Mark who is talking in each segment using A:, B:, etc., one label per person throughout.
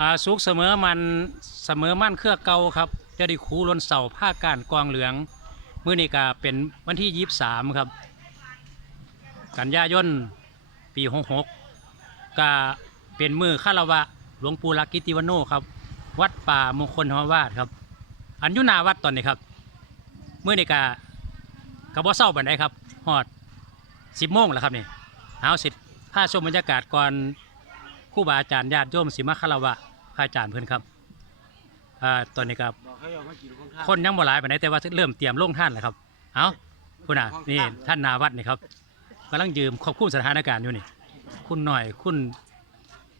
A: อาสุกเสมอมันเสมอมั่นเครือเก่าครับจะได้คูล้นเสาผ้าการกองเหลืองเมื้อนี้ก็เป็นวันที่ยี่สามครับ กันยายนปีหกหกก็เป็นมือคารวะหลวงปู่ลักกิติวโนครับ วัดป่ามงคลธรรมวาสครับ อันอยุนาวัดตอนนี้ครับเมื้อนี้ก็กระบ่เศร้าบันไดครับฮอดสิบโมงแล้วครับนี่เอาสิผ้าชมบรรยากาศก่อนคู่บาอาจารย์ญาติโยมสิมาคารวะ ระอาจารย์เพื่อนครับอ่าตอนนี้ครับ
B: บอกให้เอามากินข้าง
A: คนยังบ่หลายปานใดแต่ว่าเริ่มเตรียมลงท่านแล้วครับ เอาคุณน่ะนี่ท่านนาวัดนี่ครับกำลังยืมควบคุมสถานการณ์อยู่นี่ คุณหน่อยคุณ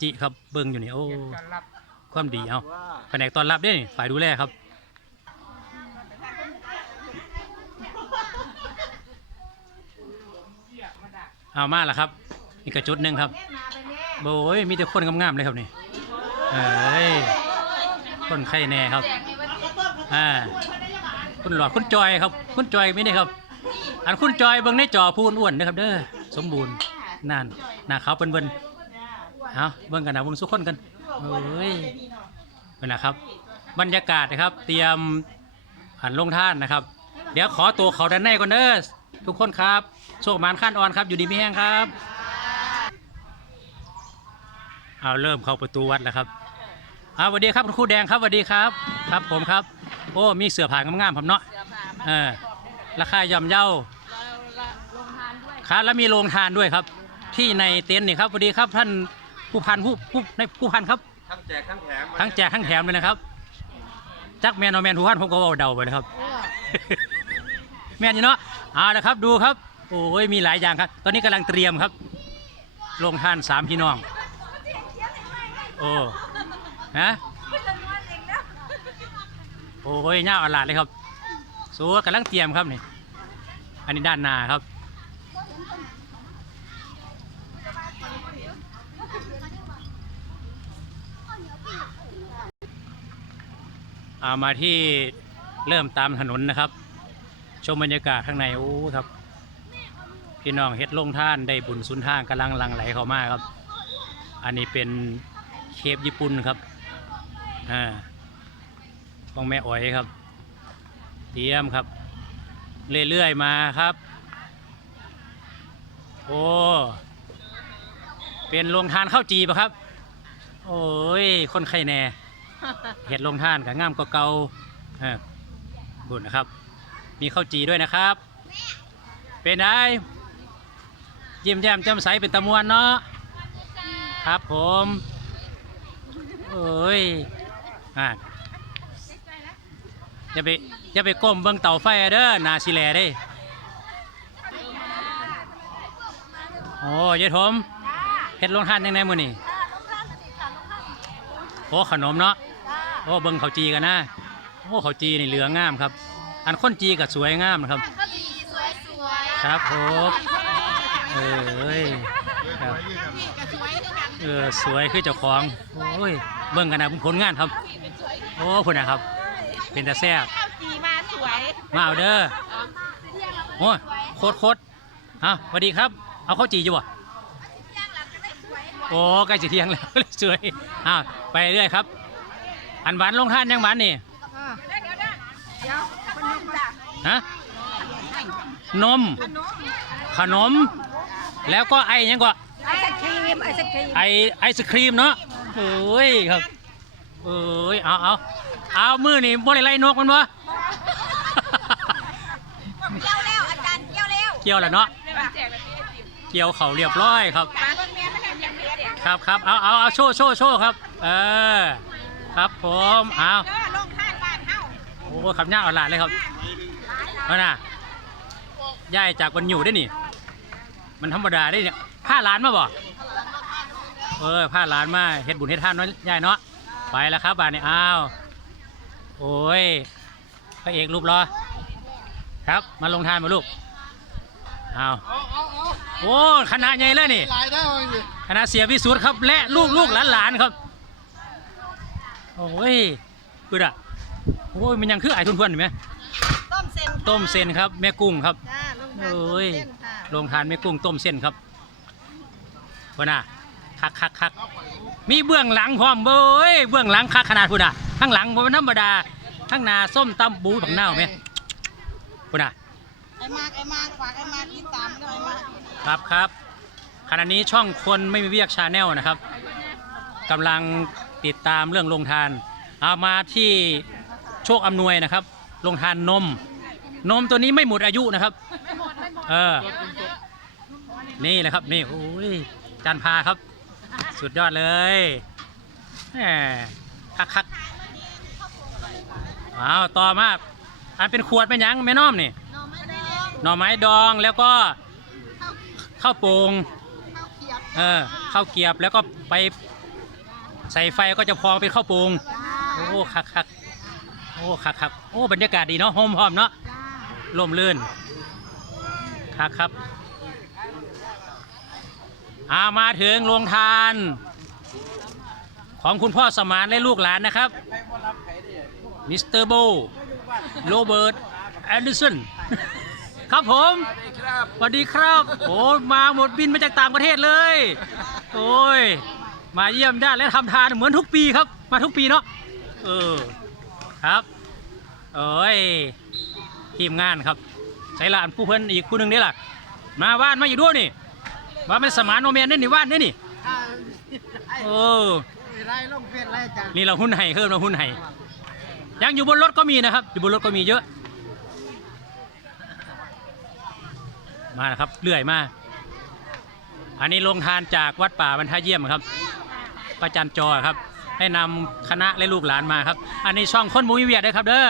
A: จิครับเบิ่งอยู่นี่โอ้
B: การรับ
A: ความดีเอา
B: ว่า
A: แผนกต้อนรับเด้นี่ฝ่ายดูแลครับ เอามาแล้วครับนี่กระจุดหนึ่งครับโอ้ยมีแต่คนงามๆเลยครับนี่ เอ้ยคนไข่แน่ครับ อ่า คุณหลอดคุณจอยครับ คุณจอยไม่ได้ครับ อันคุณจอยเบิ่งในจอพูนอ้วนนะครับ เด้อ สมบูรณ์นั่นหน้าขาวเปิ้นๆเอาเบิ่งกันนะเบิ่งสุกคนกันโอ้ยเป็นนะครับ บรรยากาศนะครับ เตรียมหันลงท่านนะครับ เดี๋ยวขอตัวเขาด้านในก่อนเด้อทุกคนครับโชคหมานขั้นอ่อนครับ อยู่ดีไม่แห้งครับ เอาเริ่มเข้าประตูวัดแล้วครับเอาสวัสดีครับคุณครูแดงครับสวัสดีครับ ครับผมครับ โอ้มีเสื้อผ้างามๆผมเนาะ
C: เสื้อผ้ามา
A: เออราคาย่อมเยา
C: เราละลงทานด้วย
A: ครับแล้วมีโรงทานด้วยครับ ที่ในเต็นท์นี่ครับสวัสดีครับท่านผู้พันผู้ผู้ในผู้พันครับ
B: ทั้งแจกทั้งแถม
A: ทั้งแจกทั้งแถมเลยนะครับจักแมนเอาแมนผู้พันผมก็เว่าเดาไปนะครับแมนอยู่เนาะเอาละครับดูครับโอ้ยมีหลายอย่างครับ ตอนนี้กำลังเตรียมครับโรงทานสามพี่น้อง โอ้ ฮะโอ้ยเน่าอลาดเลยครับสูกำลังเตรียมครับนี่ อันนี้ด้านหน้าครับเอามาที่เริ่มตามถนนนะครับ ชมบรรยากาศข้างในโอ้ครับ พี่น้องเฮ็ดลงท่านได้บุญสุนท่างกำลังลังไหลเข้ามาครับ อันนี้เป็นเคฟญี่ปุ่นครับ อ่าของแม่อ๋อยครับ เตรียมครับ เรื่อยๆมาครับ โอ้ เป็นโรงทานข้าวจีบะครับ โอ้ย คนไข่แน่ เห็ดลงท่านกับง่ามก็เกาเออบุญนะครับ มีข้าวจีด้วยนะครับ เป็นไงยิ้มแย้มแจ่มใสเป็นตะมวนเนาะครับผม โอ้ย อ่าอย่าไปอย่าไปก้มเบิ่งเตาไฟเด้อหนาสิแลเด้โอ้ยายถมเฮ็ดลงท่านยังไงมื้อนี่โอ้ขนมเนาะโอ้เบิ่งเขาวจีกันนะโอ้เขาวจีนี่เหลืองงามครับ อันคนจีก็สวยงามนะครับ
C: ก็ดีสวยสวย
A: ครับผมเออเอ้ยครับ
C: พี่ก็สวยด้วยกัน
A: เออสวยคือเจ้าของโอ้ยเบิ่งกันนะผลงานครับโอ้พุ่นนะครับ เป็นตาแซ่บ
C: ข้าวจีมาสวย
A: มาเอาเด้อโอ้ยโคตรโคตรอะสวัสดีครับ เอาข้าวจีอยู่บ่โอ้ใกล้จะเที่ยงแล้วสวยอ้าวไปเรื่อยครับ อันหวานลงท่านยังหวานนี่
C: เดี๋ยวเดี๋ยวเดี๋ยวคนนึงจ้ะ
A: ฮะนม ขนม แล้วก็ไอ้ยังก็
C: ไอศครีมไอศครีม
A: ไอไอศครีมเนาะโอ้ยครับ เอ้ยเอาเอาเอามือนี่บ่ได้ไล่นกมันบ่
C: เกี่ยวแล้วอาจารย์เกี่ยวแล้ว
A: เกี่ยวแล้วเนาะ
C: แจกแบบนี้ไอติม
A: เกี่ยวเขาเรียบร้อยครับ
C: มาต้นแม่ไม่ทำยังไม่แจก
A: ครับครับเอาเอาเอาโชว์โชว์โชว์ครับ เออครับผมเอา
C: เด้อลงข้างบ้านเฮา
A: โอ้ขับย่างเอาหลานเลยครับเอาน่ะย่ายจากวันอยู่ได้นี่ มันธรรมดาได้เนี่ยผ้าหลานมาบ่เออผ้าหลานมาเฮ็ดบุญเฮ็ดทานเนาะย่ายเนาะ ไปแล้วครับบ้านนี้อ้าว โอ้ยพระเอกรูปรอ ครับ มาลงทานมาลูกอ้าว
B: เอาเอาเอา
A: โอ้คณะใหญ่เลยนี่
B: หลายได้ไหมพี่
A: คณะเสียวิสุทธ์ครับ และลูกลูกหลานหลานๆครับ โอ้ยคืออะโอ้ยมันยังคือไอ้ทุนเพื่อนเห็นไหม
C: ต้มเส้น
A: ต้มเส้นครับ แม่กุ้งครับ
C: จ้าลงทาน
A: โอ้ย
C: ต้มเส้นค่ะ
A: โรงทานแม่กุ้งต้มเส้นครับวันน่ะ คักคักคักมีเบื้องหลังพร้อมเบ้ยเบื้องหลังคักขนาดพุ่นอะข้างหลังบ่ธรรมดาข้างหน้าส้มตำบูบักนาวแม่พุ่นอะ
C: ไอ้มากไอ้มากฝากไอ้มากติดตามด้วยไอ้มาก
A: ครับครับขณะนี้ช่องคนไม่มีเวียกชาแนลนะครับกำลังติดตามเรื่องลงทานเอามาที่โชคอำนวยนะครับลงทานนม นมตัวนี้ไม่หมดอายุนะครับเออนี่แหละครับนี่โอ้ยจันพาครับ สุดยอดเลยแหมคักคักๆเอาต่อมาอันเป็นขวดเป็นหยังแม่น้อมนี่
C: น้องไม่ได้
A: หน่อไม้ดองแล้วก็ข้าวโป่ง
C: ข้าวเขียบ
A: เออข้าวเกรียบแล้วก็ไปใส่ไฟก็จะพองเป็นข้าวโป่ง
C: จ้า
A: โอ้คักคักโอ้คักคักโอ้บรรยากาศดีเนาะโฮมพร้อมเนาะ
C: จ้า
A: ลมลื่นคักครับ อามาถึงโรงทาน ของคุณพ่อสมานและลูกหลานนะครับ มิสเตอร์โบ โรเบิร์ต แอนดอร์สัน ครับผม สวัสดีครับโอ้มาหมดบินมาจากต่างประเทศเลย โอ้ย มาเยี่ยมญาติและทำทานเหมือนทุกปีครับ มาทุกปีเนาะ เออ ครับเอ้ย ทีมงานครับใส่หลานผู้เพิ่นอีกผู้หนึ่งนี่ล่ะมาว่านมาอยู่ด้วยนี่ ว่าไม่สมานโนเมนนี่นี่ว่านนี่นี่โอ้
B: ไรลงเฟซไรจัง
A: นี่เราหุ้นไห้เพิ่มเราหุ้นไห้ยังอยู่บนรถก็มีนะครับ อยู่บนรถก็มีเยอะ มานะครับเลื่อยมาอันนี้ลงทานจากวัดป่าบรรทาเยี่ยมครับประจันจอครับ ให้นำคณะและลูกหลานมาครับ อันนี้ช่องคนหมูวิเวียดด้วยครับ เด้อ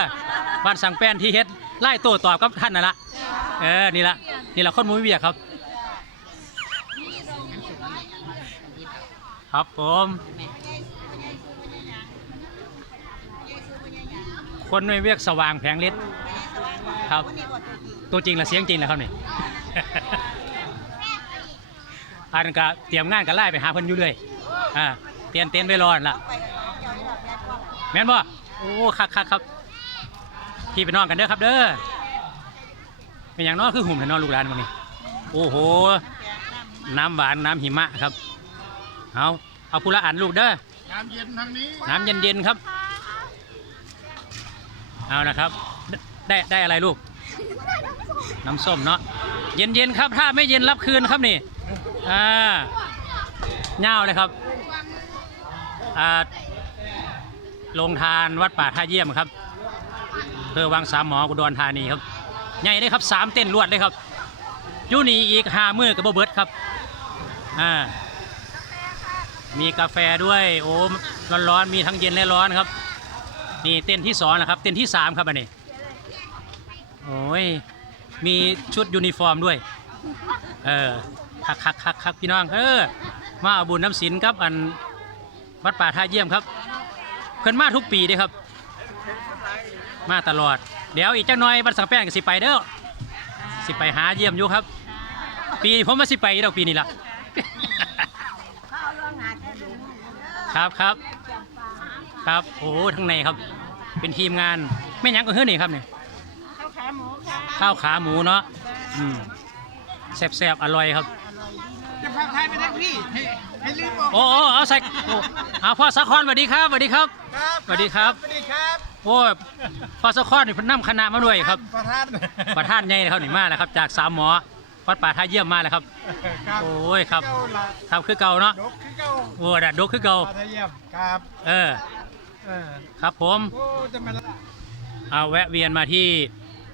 A: บ้านสังแป้นที่เฮ็ดไล่โต้ตอบกับท่านนั่นละเออนี่ละนี่ละคนหมูวิเวียดครับ ครับผมคนไม่เวียกสว่างแผงฤทธิ์ครับตัวจริงละเสียงจริงแหละครับนี่อันก็เตรียมงานกันไล่ไปหาเพิ่นอยู่เลยอ่าเตรียมเต็นท์ไว้รอนั่นล่ะแม่นบ่โอ้คักคักครับพี่ไปนอนกันเด้อครับเด้อเป็นอย่างน้อยคือหุ่มแต่นอนลูกหลานวันนี้ โอ้โห น้ำหวานน้ำหิมะครับ เอาเอาพูละอันลูกเด้อ
B: น้ำเย็นทางนี้
A: น้ำเย็นๆครับ เอานะครับ ได้ได้อะไรลูก น้ำส้มเนาะ เย็นๆครับ ถ้าไม่เย็นรับคืนครับนี่ อ่าเง่าเลยครับ อ่าลงทานวัดป่าท่าเยี่ยมครับเพื่อวังสามหมอกุดรธานีครับ ใหญ่เลยครับสามเต้นรวดเลยครับอยูนี่อีกห้ามือกับโบเบิร์ตครับ อ่า มีกาแฟด้วยโอ้ร้อนๆมีทั้งเย็นและร้อนครับ นี่เต้นที่สองนะครับ เต้นที่สามครับอันนี้โอ้ยมีชุดยูนิฟอร์มด้วย เออคักคักคักคักพี่น้องเออมาเอาบุญน้ำศีลครับอันวัดป่าท่าเยี่ยมครับ เพิ่นมาทุกปีเด้ครับ มาตลอด เดี๋ยวอีกจักหน่อยบัดสังแป้งสิไปเด้อสิไปหาเยี่ยมอยู่ครับ ปีนี้ผมมาสิไปดอกปีนี้ละ ครับครับครับโอ้ทั้งในครับ เป็นทีมงานไม่หยังก็เฮือนี่ครับเนี่ย
C: ข้าวขาหมูค่ะ
A: ข้าวขาหมูเนาะอืมแซ่บๆอร่อยครับ
B: จะพาใครไปทางพี่ให้ให้ลืมบอก
A: โอ้โอ้เอาใส่โอ้เอาพ่อสักคอนสวัสดีครับสวัสดีครับ
B: ครับ
A: สวัสดีครับ
B: สวัสดีครับ
A: โอ้ยพ่อสักคอนนี่เพิ่นนำคณะมาด้วยครับ
B: ประธาน
A: ประธานใหญ่นะครับนี่มาแล้วครับ จากสามหมอ วัดป่าท่าเยี่ยมมาแล้วครับ
B: ครับ
A: โอ้ยครับ
B: เจ้าละ
A: ครับคือเก่าเนาะ
B: ดกคือเจ้า
A: โอ้ดัดดกคือเก่า
B: ปาทะเยี่ยมครับ
A: เออ
B: เออ
A: ครับผม
B: โอ้จะมาละ
A: เอาแวะเวียนมาที่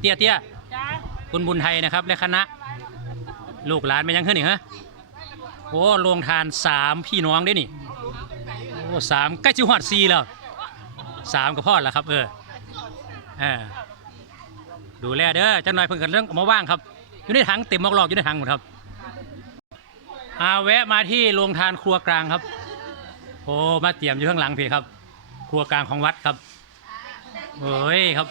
A: เตี้ยเตี้ย
C: จ้า
A: คุณบุญไทยนะครับและคณะ ลูกหลานไปยังขึ้นอีกฮะโอ้โรงทานสามพี่น้องได้นี่โอ้สามใกล้จิหอดซีแล้วสามก็พอแล้วครับ เออเออดูแลเด้อจังหน่อยเพิ่งกันเรื่องเอามาว่างครับ อยู่ในถังเต็มมอกหลอกอยู่ในถังหมดครับอาแวะมาที่โรงทานครัวกลางครับโอ้มาเตรียมอยู่ข้างหลังพี่ครับ ครัวกลางของวัดครับเฮ้ยครับ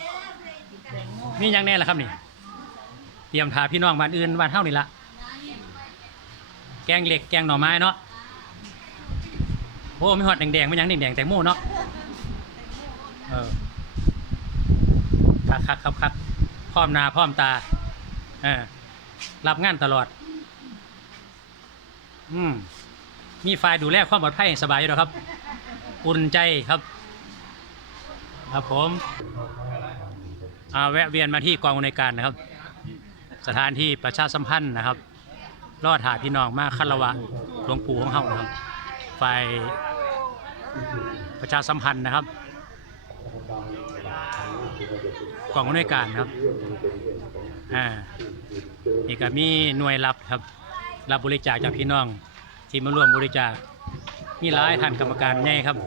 A: นี่ยังแน่ละครับนี่ เตรียมทาพี่น้องบ้านอื่นบ้านเท่านี่ละแกงเหล็กแกงหน่อไม้เนาะโอ้ไม่หอดแดงๆไม่ยังแดงๆแตงโมเนาะเออคักคักครับคักพร้อมนาพร้อมตาเออ รับงานตลอด อืม มีฝ่ายดูแลความปลอดภัยสบายอยู่แล้วครับ อุ่นใจครับ ครับผมอาแวะเวียนมาที่กองอำนวยการนะครับ สถานที่ประชาสัมพันธ์นะครับรอดหาพี่น้องมาคารวะหลวงปู่ของเฮานะครับฝ่ายประชาสัมพันธ์นะครับกองอำนวยการครับ อ่านี่ก็มีหน่วยรับครับ รับบริจาคจากพี่น้อง ที่มาร่วมบริจาค มีหลายท่านกรรมการใหญ่ครับ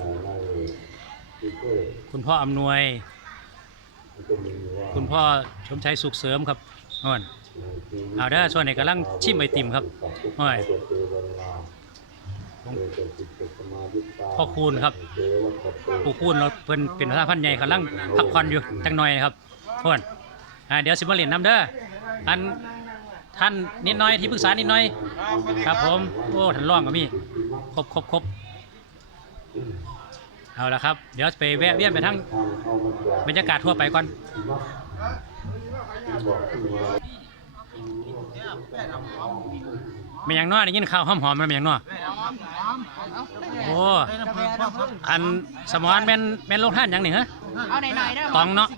A: คุณพ่ออำนวย คุณพ่อชมชัยสุขเสริมครับอ่อนเอาเด้อส่วนนี้กำลังชิมไอติมครับโอ้ยพ่อคูณครับปู่คูณเราเพิ่นเป็นพระพันใหญ่กำลังพักผ่อนอยู่จังหน่อยครับพ่น อ่าเดี๋ยวสิมาเล่นน้ำเด้ออันท่านนิดหน้อยที่ปรึกษานิดหน้อย ครับผม โอ้ท่านร่องก็มีครบครบครบเอาละครับ เดี๋ยวไปแวะเวียนไปทั้งบรรยากาศทั่วไปก่อน มันยังน้อยได้ยินข่าวหอมๆมันมันยังน้อยโอ้อันสมอนแม่นแม่นโลกท่านหยังนี่ฮะ
C: เอาหน่อยๆเด้อ
A: ตองเนาะ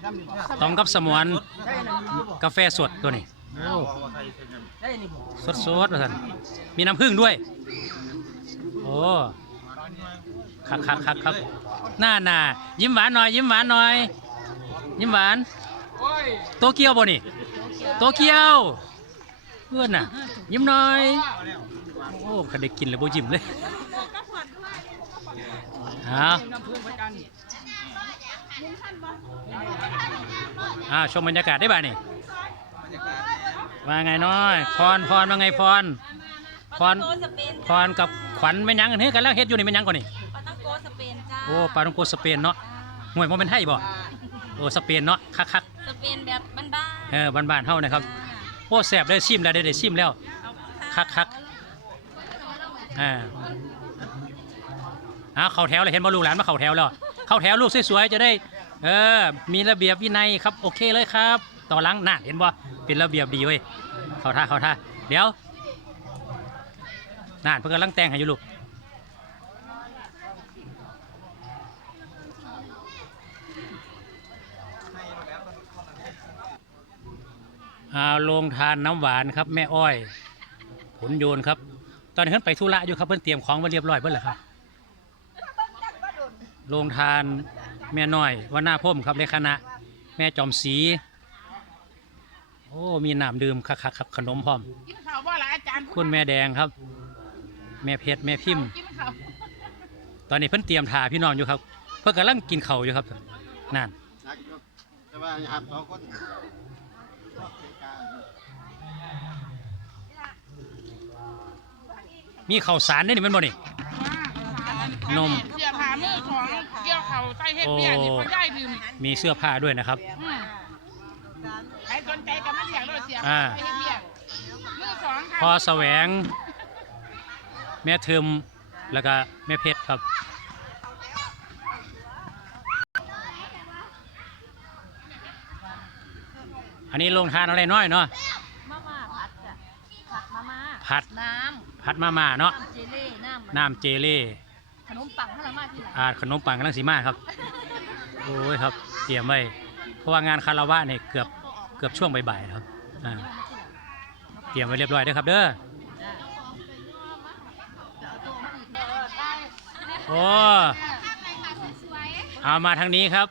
A: ตองกับสมอนกาแฟสดตัวนี้สดสดๆว่าท่านมีน้ำผึ้งด้วย โอ้คักคักคักครับหน้าหน้ายิ้มหวานหน่อย ยิ้มหวานหน่อย ยิ้มหวานโตเกียวบ่นี่โตเกียว เพื่อนน่ะ ยิ้มหน่อย โอ้คันได้กินแล้วบ่ยิ้มเลยเอาอ้าวชมบรรยากาศได้บ่านี่ว่าไงน้อย พรพรว่าไงพรพร
D: โกสเปน
A: พรกับขวัญไม่นยังกันเฮ้ยกันแล้วเฮ็ดอยู่นี่ไม่นยังก่อนนี่
D: ปาตังโกสเปนจ้า
A: โอ้ปาตองโกสเปนเนาะห่วยมันเป็นไทยบ่โอ้สเปนเนาะคักคัก
D: สเปนแบบบ้าน
A: ๆเออบ้านๆเฮานะครับโอ้แสบได้ชิมแล้วได้ได้ชิมแล้วคักคักอ่าเอาเข้าแถวเลยเห็นบ่ลูกหลานมาเข้าแถวแล้วเข้าแถวลูกสวยๆจะได้เออมีระเบียบวินัยครับโอเคเลยครับต่อหลังน่าเห็นบ่เป็นระเบียบดีเว้ยเข้าท่าเข้าท่าเดี๋ยวน่าเพิ่งกำลังแต่งให้อยู่ลูก อาโรงทานน้ำหวานครับ แม่อ้อยผลโยนครับ ตอนนี้เพิ่นไปธุระอยู่ครับเพิ่นเตรียมของมาเรียบร้อยเพิ่นแหละครับโรงทานแม่น้อยวันหน้าพ่มครับเลขคณะ แม่จอมสี โอ้มีน้ำดื่มคักๆครับขนมพร้อม
C: กินข้าวบ่ล่ะอาจารย์
A: คุณแม่แดงครับ แม่เพชรแม่พิมพ์
C: กินข้าว
A: ตอนนี้เพิ่นเตรียมทาพี่น้องอยู่ครับ เพิ่นกำลังกินข้าวอยู่ครับนั่น
B: แต่ว่าหับสองคน
A: มีข้าวสารด้วยนี่แมันบ่นี่ นม
C: เสียผ้ามือของเกี่ยวข้าวใส่เฮ็ดเบี้ยนี่พ่อใหญ่ดื่ม
A: มีเสื้อผ้าด้วยนะครับ
C: อืมใครสนใจก็มาเรียกเราเสีย
A: อ่า
C: ใส่เฮ็ดเบี้ยมือสองค่ะ
A: พอแสวง แม่เทิมแล้วก็แม่เพชรครับ อันนี้ลงทานอะไรน้อยเนาะ
D: มาม่าผัดจ้ะผัดมาม่า
A: ผัด
D: น้
A: ผัดมาม่าำเนาะ
D: น้ำเจเล่น้ำ
A: น้ำเจเล่
D: ขนมปังข้าวมาที่ไหน
A: อาขนมปังกำลังสีมาครับ โอ้ยครับเตรียมไว้ เพราะว่างานคาราวะเนี่ยเกือบเกือบช่วงบ่ายๆครับอ่าเตรียมไว้เรียบร้อยเด้อครับเด้อ โอ้เอามาทางนี้ครับ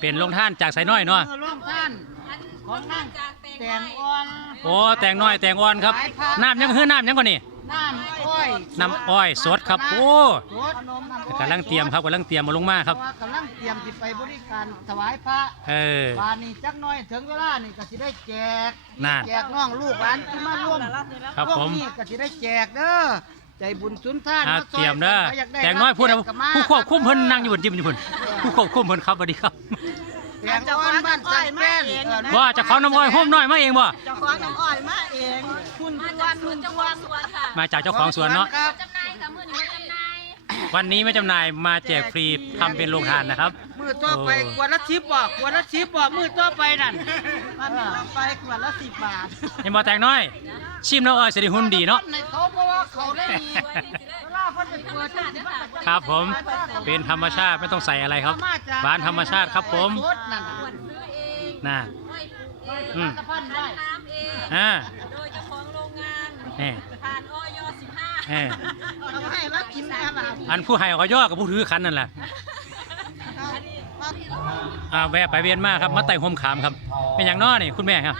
A: เป็นลงท่านจากไสน้อยเนาะ
C: ร่วมท่าน
D: ของนั่งจากแตง
C: แตงอ่อน
A: โอ้ แตงน้อยแตงอ่อนครับ น้ำยังคือน้ำยังก่อนนี่
C: น้ำอ้อย
A: น้ำอ้อยสดครับโอ้
C: รสขนมน้ำอ้อย
A: กำลังเตรียมครับกำลังเตรียมมาลงมาครับ
C: เพาะว่ากำลังเตรียมสิไปบริการถวายพระ
A: เออ
C: บานนี้จักหน้อยถึงเวลานี่ก็สิได้แจก
A: นั่น
C: แจกน้องลูกหลานที่มาร่วม
A: ครับ
C: พวก
A: ผม
C: นี้ก็สิได้แจกเด้อใจบุญสุนทาน
A: อ่า
C: มาซ
A: เตรียมเด้อ
C: ใครากได้
A: แตงน้อยพูดนะ
C: รับแจกก็มา
A: ผู้ควบคุมเพิ่นนั่งอยู่บนจิมอยู่บนผู้ควบคุมเพิ่นครับสวัสดีครับ
C: แตงอ่อนบ้านจันแป้นเออ
A: ว่าเจะของน้ำอ้อยโฮมน้อยมาเองบ่
C: เจ้าของน้ำอ้อยมาเองคุณ
D: มา
C: ช
D: จาวก
C: น
D: สว
C: คุ
D: น
C: ณ
D: เจ้า
C: ช
D: ข
C: ว
D: อง
C: น
D: สวนค่ะ
A: มาจากเจ้าของสวนเนาะ
C: ครับ
D: จำหน่าย
A: วันนี้ไม่จำหน่ายมาแจกฟรีทำเป็นโรงทานนะครับ
B: มือต่อไป
A: โอ้
B: ขวดละสิบบอกขวดละสิบบอกมือต่อไปนั่นมันไปขวดละสิบบาท
A: เห็นบ่แตงน้อย ชิมแล้วอ้อยสิได้หุ่นดีเนาะ
B: ในเขาเพราะว่าเขาได้มีเวลาเพิ่นจะเปิดที่มันก็จะ
A: ครับผมเป็นธรรมชาติไม่ต้องใส่อะไรครับ
B: มาจาก
A: หวานธรรมชาติครับผม
B: สดนั่นน่ะ
A: น่ะอืม
B: ตะพันได้
D: น้ำเอง
A: อ่า
D: โดยเจ้าของโรงงาน
A: นี่
D: ผ่านออย15
A: เออ
B: เอาให้มากินกันล่ะ
A: อันผู้ให้ก็ย่อกับผู้ถือคันนั่นแหละอ่าแวะไปเวียนมาครับมาไต่ห่มขามครับ เป็นอย่างน้อนี่คุณแม่ครับ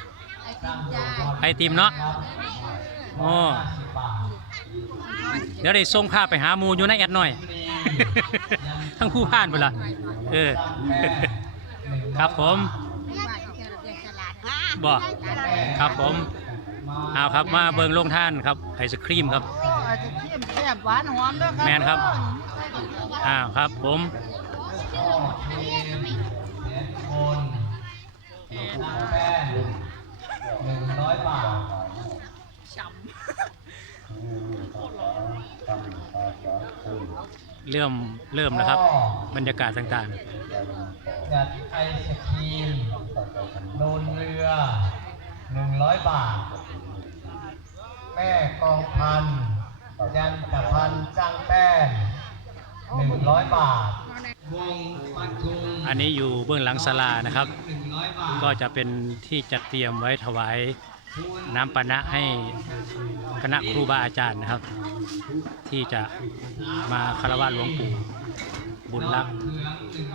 A: ไอติมเนาะโอ้เดี๋ยวได้ส่งภาพไปหาหมูอยู่ในแอดหน่อย ทั้งผู้ผ่านไปละเออ ครับผมบอกครับผม เอาครับมาเบิงโรงท่านครับไอศครีมครับ
B: อา จจะเค็มแซ่บหวานหอมเด้อครับ
A: แม่นครับ อ้าวครับผมเริ่มเริ่มนะครับ บรรยากาศต่าง
E: จัดไอศครีมโนนเรือหนึ่งร้อยบาท แม่กองพัน ยันตะพันจ้างแป้นหนึ่งร้อยบาท วงปทุม
A: อันนี้อยู่เบื้องหลังศาลานะครับ
E: หนึ่งร้อยบาท
A: ก็จะเป็นที่จัดเตรียมไว้ถวายน้ำปานะให้คณะครูบาอาจารย์นะครับ ที่จะมาคารวะหลวงปู่บุญรักษ์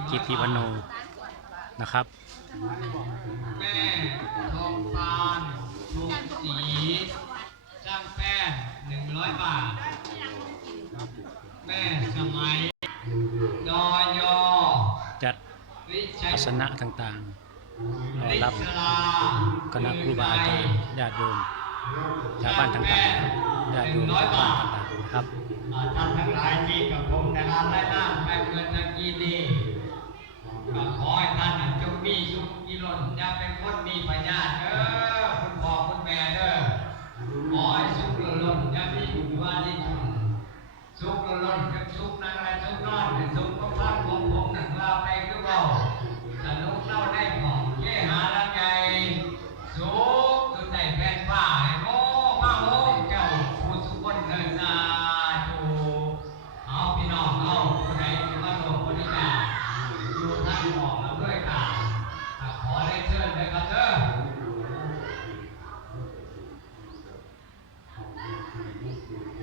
A: กิตติวันโนนะครับ
E: อาสนะ
A: ต่างๆรอรับคณะครูบาอาจารย์ญาติโยมชาวบ้านต่างๆญาติโยมชาวบ้านต่างๆนะครับ
E: ท่านทั้งหลายที่กับผมในลานไล่ล่าไปเมือตะกี้นี้ก็ขอให้ท่านจงมีสุขกิรนอย่าเป็นคนมีพยาธิเออ